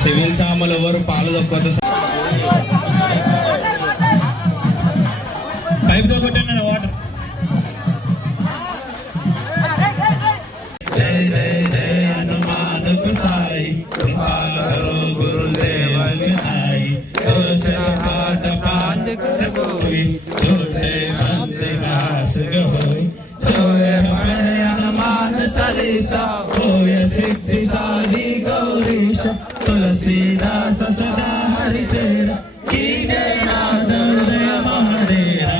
Civil సామాన్లు ఎవరు పాలు తక్కువ పైప్ తో కొట్టండి వాటర్. జై జై జై హనుమాన్ గుసాయి గురుదేవ వినాయి పాట పాంड कोई छोटे मंदिर वास गहोई सोए पढ़े हनुमान चालीसा होए सिद्धिशाली गौरीश तुलसीदास सदा हरिचेरा की जय नाद महादेरा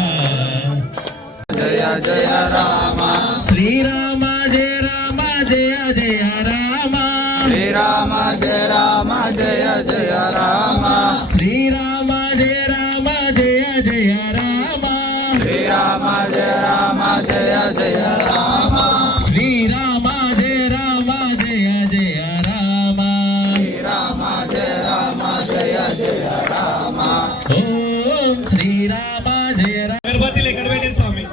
जय जय राम श्री राम जय राम जय जय राम श्री राम जय राम जय जय राम श्री राम जय राम जय जय राम श्री राम जय राम जय जय राम श्री राम जय राम जय जय राम श्री राम जय राम जय जय राम ओम श्री राम जय राम अगरबत्ती लेकर बैठे स्वामी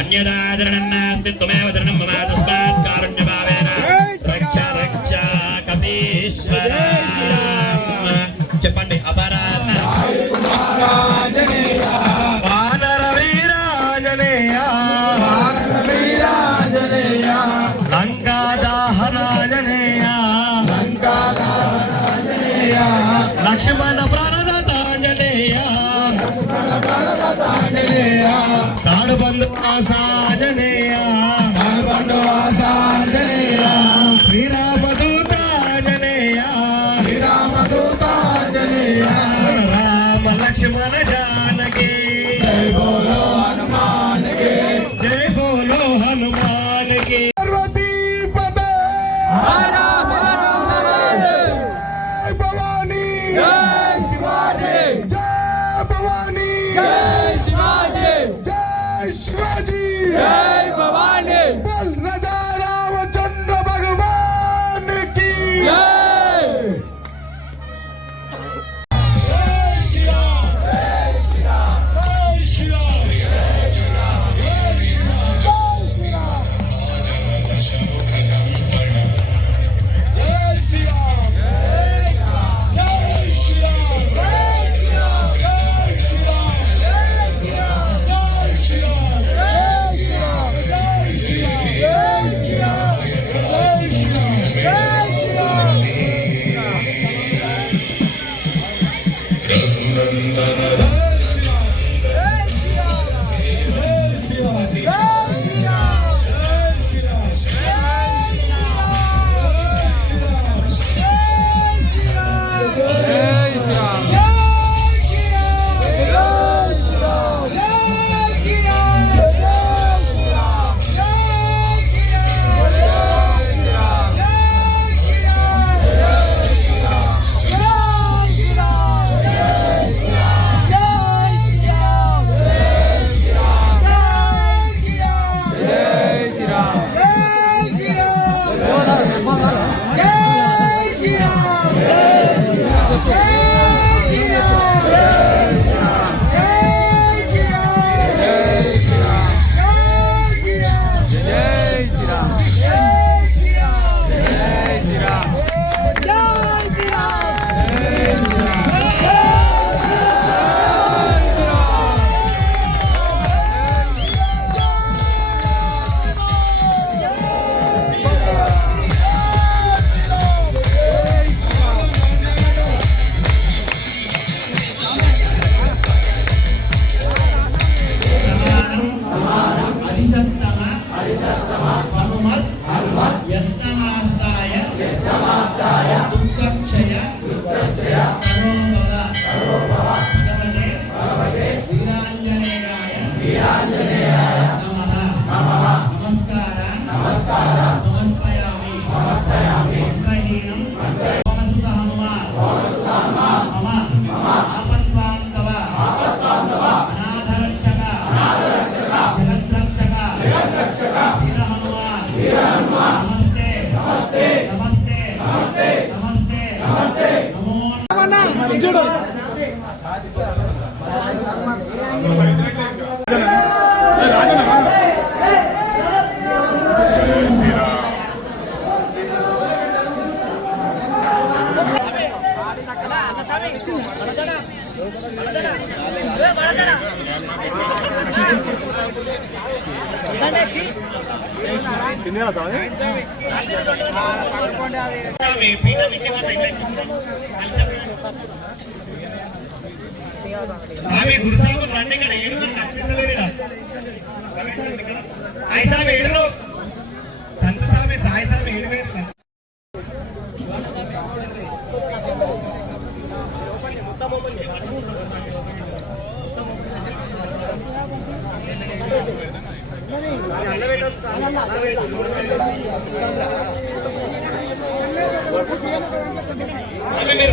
अन्यदाचरणन्नास्ति त्वमेव चरणं मम तस्मात् कारुण्यभावेन रक्ष रक्ष कपीश्वर చెప్పండి అపరాధ వానర వీరాంజనేయ లంకా దహనాంజనేయ లక్ష్మణ ప్రాణదాతాంజనేయ కాడుబంధు ఆసాంజనేయ శ్రీరామదూతాంజనేయ రామ లక్ష్మణ జానకి జై బోలో హనుమాన్ కి జై బోలో హనుమాన్ కి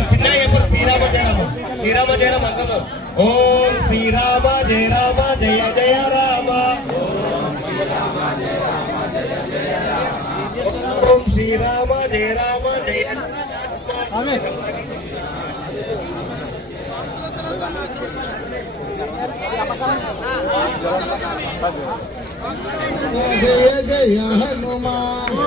శ్రీరామ జయ రామ ఓం శ్రీరామ జయ రామ జయ జయ రామ ఓం శ్రీరామ జయ రామ జయ జయ జయ హనుమాన్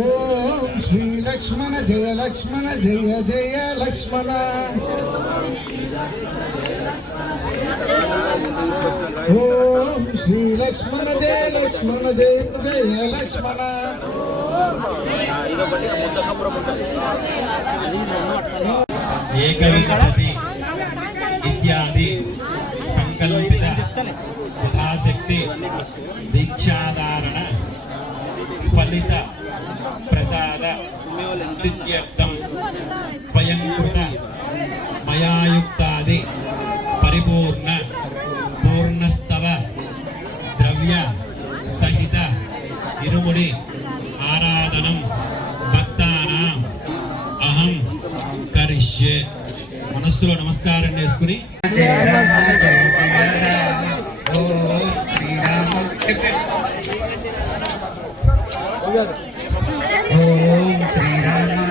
ఓం శ్రీ లక్ష్మణ జయ లక్ష్మణ జయ జయ లక్ష్మణ ఓం శ్రీ లక్ష్మణ జయ లక్ష్మణ జయ జయ లక్ష్మణ ఏకవింశతి ఇత్యాది సంకల్పిత యథాశక్తి దీక్షాధారణ ఫలిత ప్రసాద స్థిత్యర్థం స్వయంకృత మయాయుక్తాది పరిపూర్ణ పూర్ణస్తవ ద్రవ్య సహిత ఇరుముడి ఆరాధనం భక్తానాం అహం కరిష్యే. మనస్సులో నమస్కారం చేసుకుని ఓం శ్రీరామ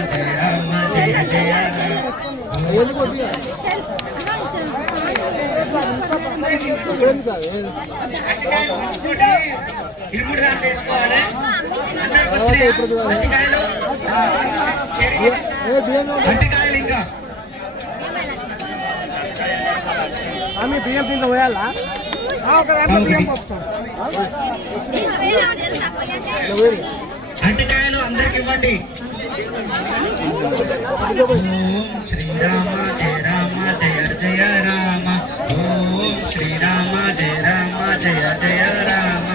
జయ రామ జయ జయ ఇంకా బియ్యం దీంట్లో పోయాలా అంటకాయలు అందరికి ఇవ్వండి. ఓం శ్రీరామ జయ రామ జయ జయ రామ ఓం శ్రీరామ జయ రామ జయ జయ రామ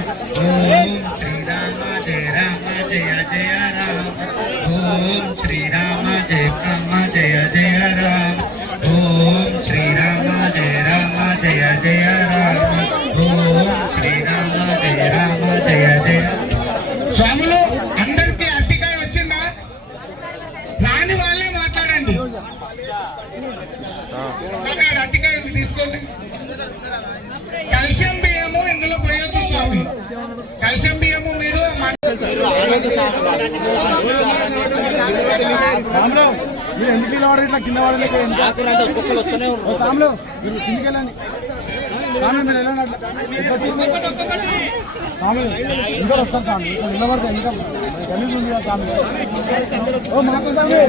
ఓం శ్రీరామ జయ రామ జయ జయ రామ ఓం శ్రీరామ జయ రామ జయ జయ రామ ఓం శ్రీరామ జయ రామ జయ జయ రామ ఓం శ్రీరామ జయ రామ జయ జయ. స్వాములు అందరికీ అట్టికాయ వచ్చిందా? రాని వాళ్ళే మాట్లాడండి. అట్టికాయ తీసుకోండి. కల్షియం బియ్యము ఇందులో పోయొద్దు స్వామి. కల్షియం బియ్యము మీరు ఎందుకు ఇలా ఇట్లా కింద వాడలే సాములు మీరు కిందికి వెళ్ళండి. స్వామి మీరు వెళ్ళండి. స్వామి ఇంకా వస్తాను స్వామి ఇక్కడ నిలబడతా ఇంకా గలీజ్ ఉంది కదా స్వామి. ఓ మాకు స్వామి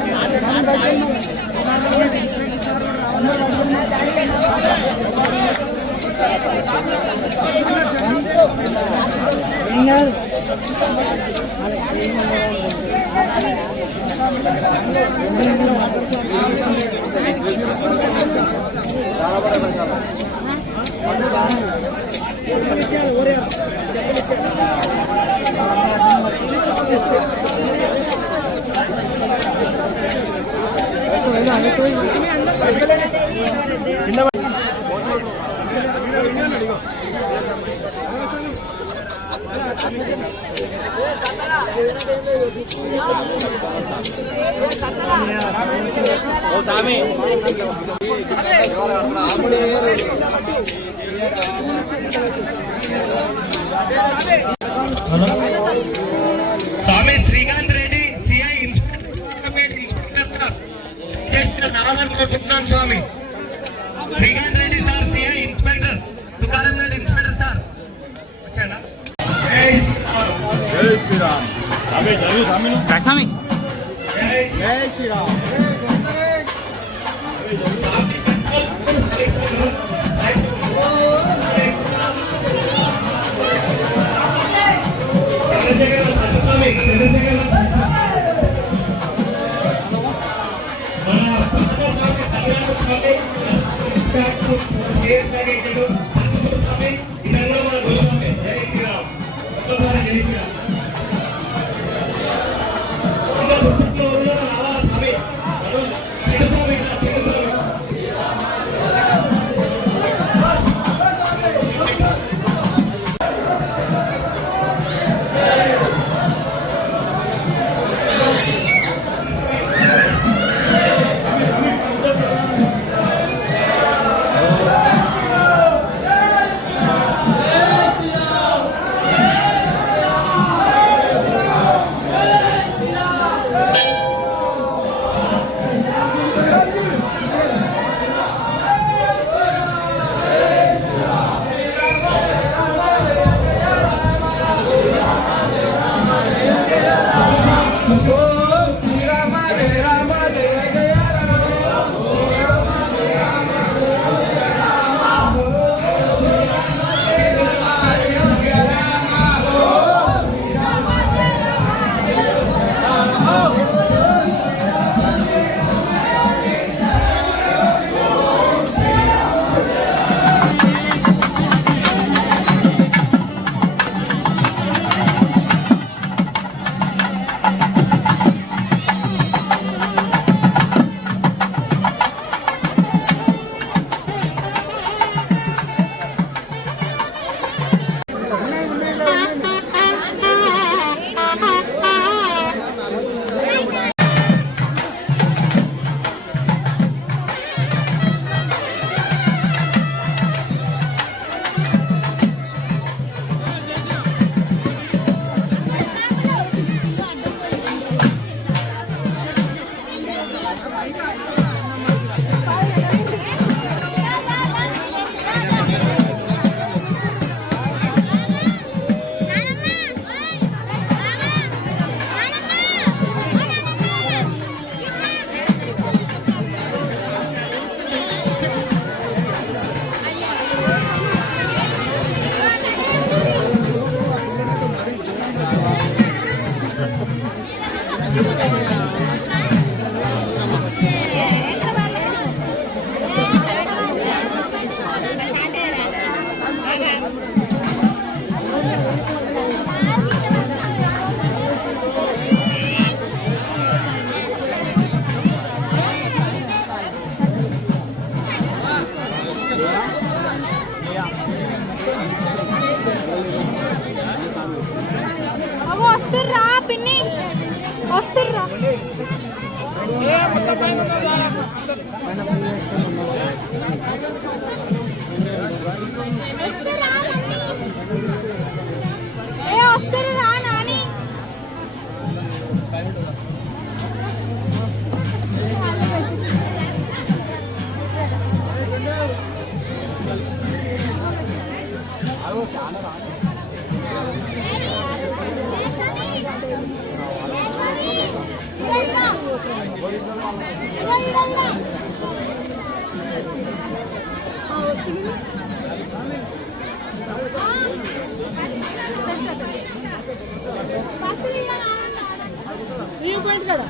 Swami Srikanth Reddy CI inspector sir just नामन कोटुकुन्नाम Swami Srikanth Reddy sir CI inspector Tukaram Reddy inspector sir వచ్చాడా जय श्री राम स्वामी जय स्वामी स्वामी जय श्री राम వస్తుర్రా పిన్ని వస్తుర్రా వస్తుర్రా నాని ఈ పాయింట్ కదా